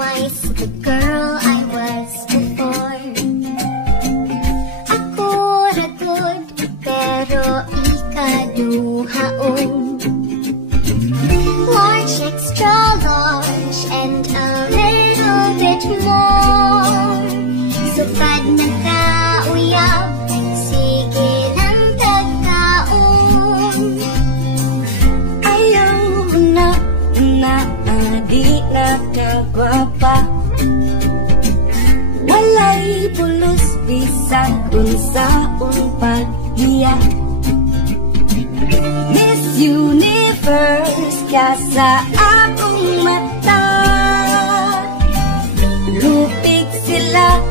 twice the girl I was before. Ako ragod, pero ikaduhaon. Large, extra large, and a little bit more. So pag nagkauyab, sige lang tagkaon. Ayaw na di nakagwapa. Walay pulos bisag unsaon paghiya. Miss Universe ka sa akong mata. Lupig sila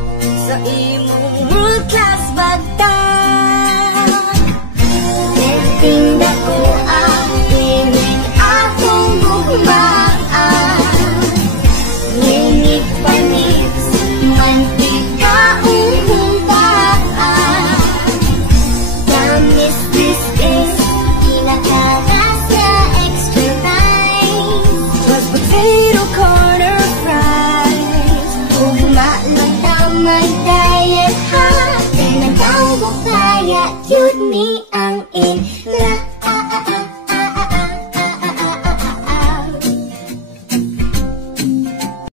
sa imong world class bagta. Letting dako ang piling akong gugmaan. Ngingig panig mantika humtaan. Promise this is pinakalas na extra rice. Was potato corner fries. Ugma lang tamang diet ha. Kaya nagawag kaya yun ni ang ila.